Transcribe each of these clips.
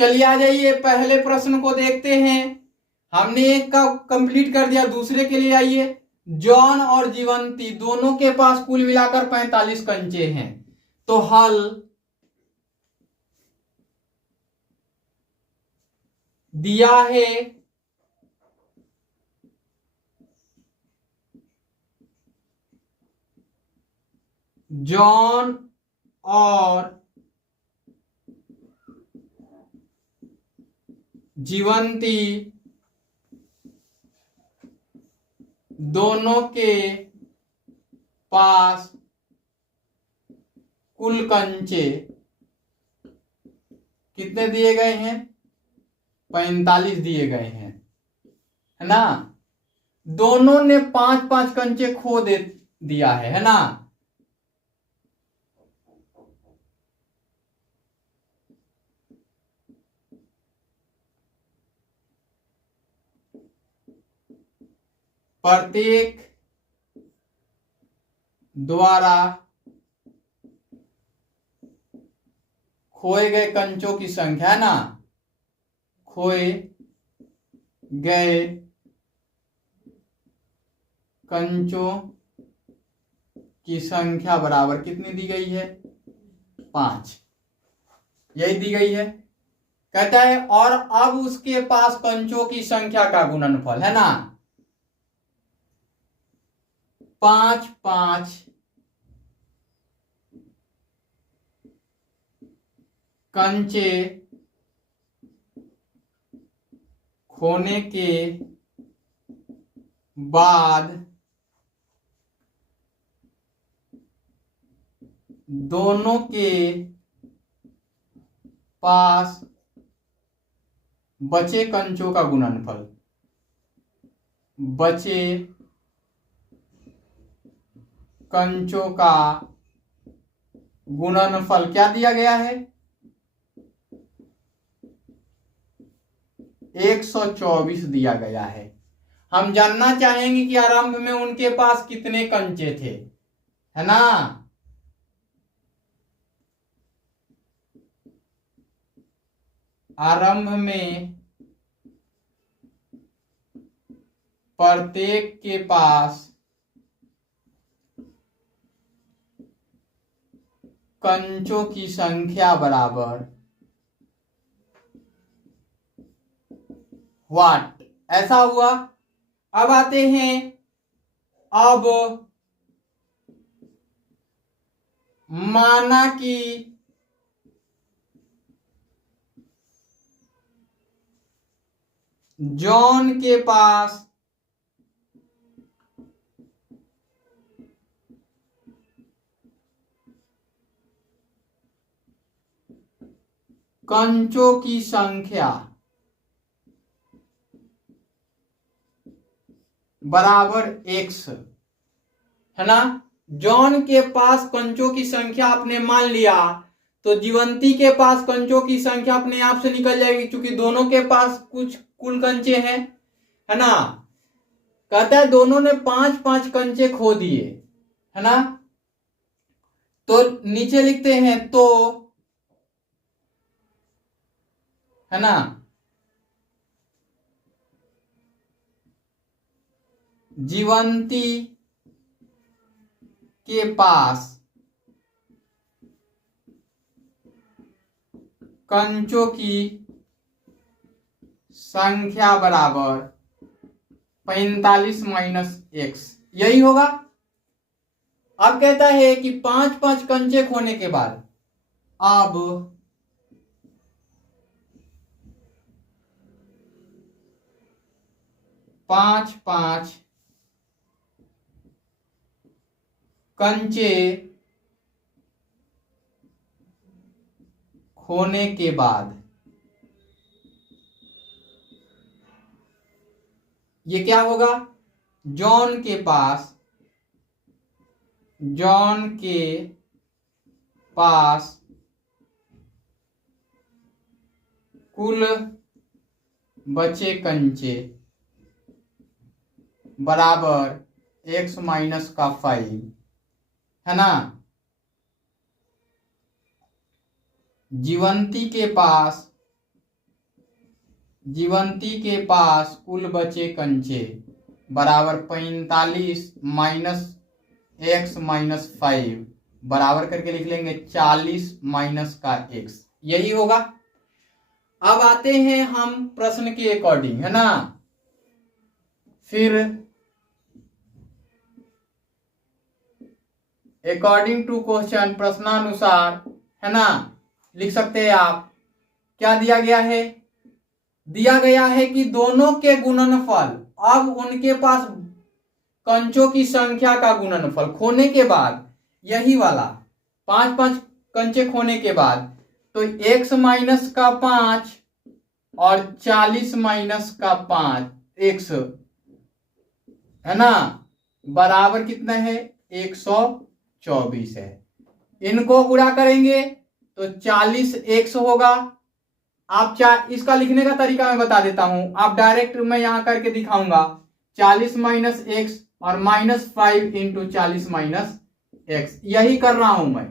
चलिए आ जाइए, पहले प्रश्न को देखते हैं। हमने एक का कंप्लीट कर दिया, दूसरे के लिए आइए। जॉन और जीवंती दोनों के पास कुल मिलाकर 45 कंचे हैं, तो हल दिया है जॉन और जीवंती दोनों के पास कुल कंचे कितने दिए गए हैं? 45 दिए गए हैं, है ना। दोनों ने 5-5 कंचे खो दे दिया है ना। प्रत्येक द्वारा खोए गए कंचों की संख्या, है ना, खोए गए कंचों की संख्या बराबर कितनी दी गई है? 5, यही दी गई है। कहता है और अब उसके पास कंचों की संख्या का गुणनफल, है ना, 5-5 कंचे खोने के बाद दोनों के पास बचे कंचों का गुणनफल, बचे कंचों का गुणनफल क्या दिया गया है? 124 दिया गया है। हम जानना चाहेंगे कि आरंभ में उनके पास कितने कंचे थे, है ना। आरंभ में प्रत्येक के पास कंचों की संख्या बराबर व्हाट, ऐसा हुआ। अब आते हैं, अब माना कि जॉन के पास कंचों की संख्या बराबर x, है ना। जॉन के पास कंचों की संख्या आपने मान लिया, तो जीवंती के पास कंचों की संख्या अपने आप से निकल जाएगी, क्योंकि दोनों के पास कुछ कुल कंचे हैं, है ना। कहता है दोनों ने 5-5 कंचे खो दिए, है ना। तो नीचे लिखते हैं तो, है ना, जीवंती के पास कंचों की संख्या बराबर 45 - x, यही होगा। अब कहता है कि 5-5 कंचे खोने के बाद अब 5-5 कंचे खोने के बाद ये क्या होगा? जॉन के पास कुल बचे कंचे बराबर x - 5, है ना। जीवंती के पास जीवंती के पास कुल बचे कंचे बराबर 45 माइनस x माइनस 5 बराबर करके लिख लेंगे 40 माइनस का x, यही होगा। अब आते हैं हम प्रश्न के अकॉर्डिंग, है ना। फिर अकॉर्डिंग टू क्वेश्चन, प्रश्नानुसार, है ना, लिख सकते हैं आप। क्या दिया गया है? दिया गया है कि दोनों के गुणनफल, अब उनके पास कंचों की संख्या का गुणनफल खोने के बाद, यही वाला 5 कंचे खोने के बाद, तो x माइनस का 5 और 40 माइनस का 5 x, है ना, बराबर कितना है? 124 है। इनको गुणा करेंगे तो 40x होगा। आप इसका लिखने का तरीका मैं बता देता हूं, आप डायरेक्ट मैं यहां करके दिखाऊंगा। 40 माइनस एक्स और माइनस 5 इंटू 40 माइनस एक्स, यही कर रहा हूं मैं।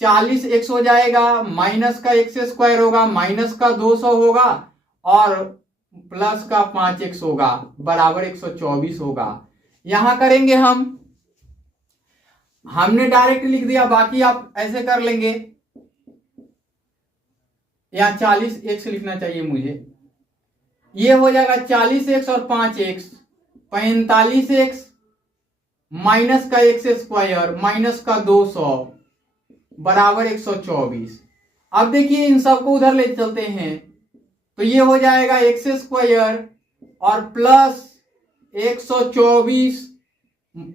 40x हो जाएगा, माइनस का x स्क्वायर होगा, माइनस का 200 होगा और प्लस का 5x होगा, बराबर 124 होगा। यहां करेंगे हमने डायरेक्ट लिख दिया, बाकी आप ऐसे कर लेंगे। यहाँ 40x लिखना चाहिए मुझे। ये हो जाएगा 40x और 5x, 45x माइनस का x स्क्वायर माइनस का 200 बराबर 124। अब देखिए इन सबको उधर ले चलते हैं, तो ये हो जाएगा x स्क्वायर और प्लस 124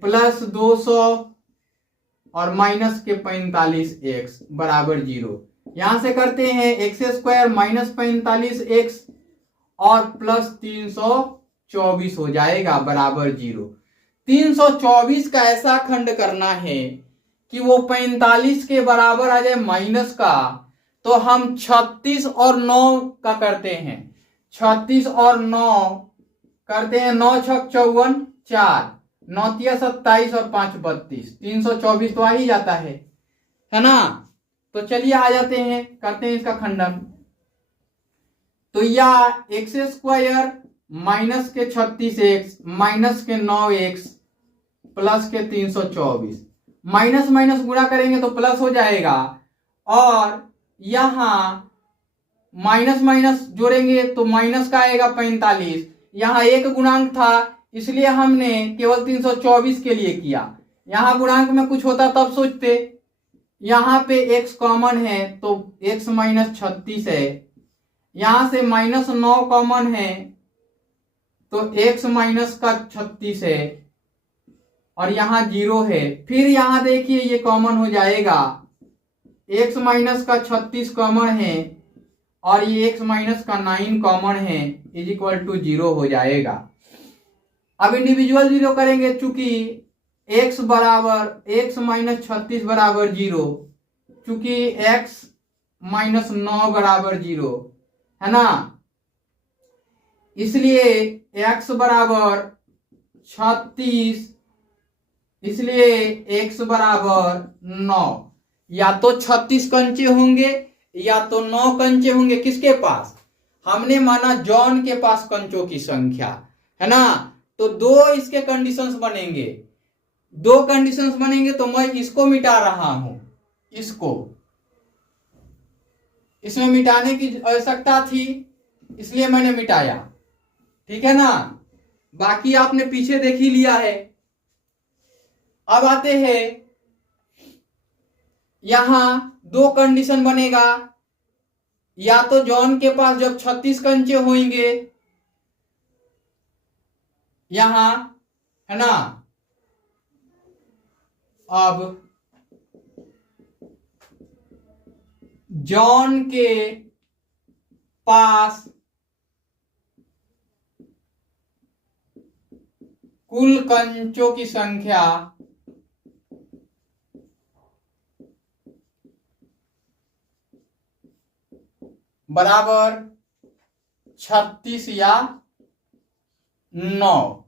प्लस 200 और माइनस के 45x बराबर 0। यहां से करते हैं एक्स स्क्वायर माइनस 45x और प्लस 324 हो जाएगा बराबर 0। 324 का ऐसा खंड करना है कि वो 45 के बराबर आ जाए माइनस का, तो हम 36 और 9 का करते हैं। 36 और 9 करते हैं, 9 छक 54, 4 9 तिया 27 और 5 32, 324 तो आ ही जाता है ना। तो चलिए आ जाते हैं, करते हैं इसका खंडन। तो या एक्स स्क्वायर माइनस के 36x माइनस के 9x प्लस के 324, माइनस माइनस गुणा करेंगे तो प्लस हो जाएगा, और यहां माइनस माइनस जोड़ेंगे तो माइनस का आएगा 45। यहां एक गुणांक था इसलिए हमने केवल 324 के लिए किया। यहां गुणांक में कुछ होता तब सोचते। यहां पे x कॉमन है तो x माइनस 36 है, यहां से माइनस 9 कॉमन है तो x माइनस का 36 है, और यहां 0 है। फिर यहां देखिए ये कॉमन हो जाएगा, x माइनस का 36 कॉमन है और ये x माइनस का 9 कॉमन है, इज इक्वल टू 0 हो जाएगा। अब इंडिविजुअल 0 करेंगे, चूंकि x बराबर x माइनस 36 बराबर 0, चूंकि x माइनस 9 बराबर 0 है ना, इसलिए x बराबर 36, इसलिए x बराबर 9। या तो 36 कंचे होंगे या तो 9 कंचे होंगे। किसके पास? हमने माना जॉन के पास कंचों की संख्या, है ना। तो दो इसके कंडीशंस बनेंगे, दो कंडीशंस बनेंगे। तो मैं इसको मिटा रहा हूं, इसको इसमें मिटाने की आवश्यकता थी इसलिए मैंने मिटाया, ठीक है ना। बाकी आपने पीछे देख ही लिया है। अब आते हैं, यहां दो कंडीशन बनेगा, या तो जॉन के पास जब 36 कंचे होंगे यहां, है ना। अब जॉन के पास कुल कंचों की संख्या बराबर 36 या 9।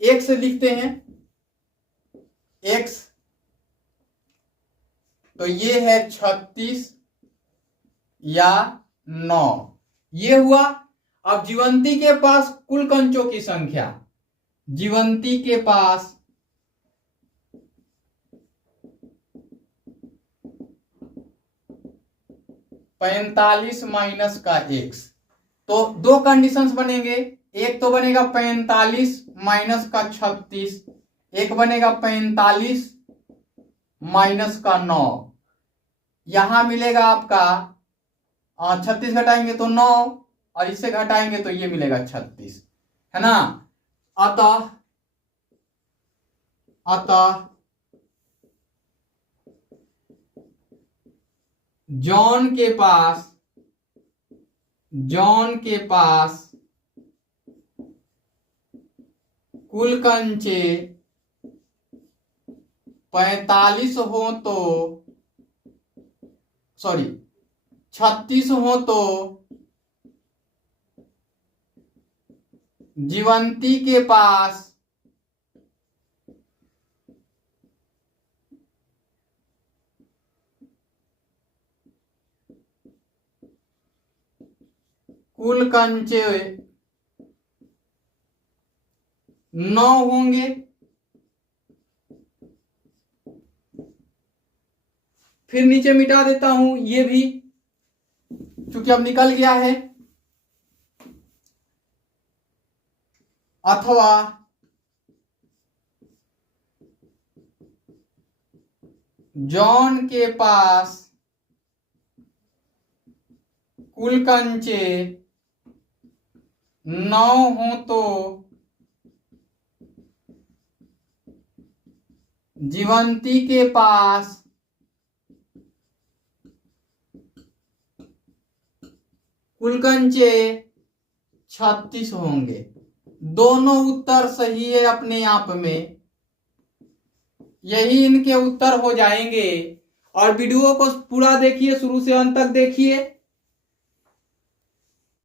x लिखते हैं, x तो ये है 36 या 9, ये हुआ। अब जीवंती के पास कुल कंचों की संख्या, जीवंती के पास 45 माइनस का x, तो दो कंडीशंस बनेंगे। एक तो बनेगा 45 माइनस का 36, एक बनेगा 45 माइनस का 9। यहां मिलेगा आपका 36 घटाएंगे तो 9 और इससे घटाएंगे तो ये मिलेगा 36, है ना। अतः जॉन के पास कुल कंचे 45 हो तो 36 हो तो जीवंती के पास कुल कंचे 9 होंगे। फिर नीचे मिटा देता हूं ये भी, क्योंकि अब निकल गया है। अथवा जॉन के पास कुल कंचे 9 हो तो जीवंती के पास कुल कंचे 36 होंगे। दोनों उत्तर सही है अपने आप में, यही इनके उत्तर हो जाएंगे। और वीडियो को पूरा देखिए, शुरू से अंत तक देखिए।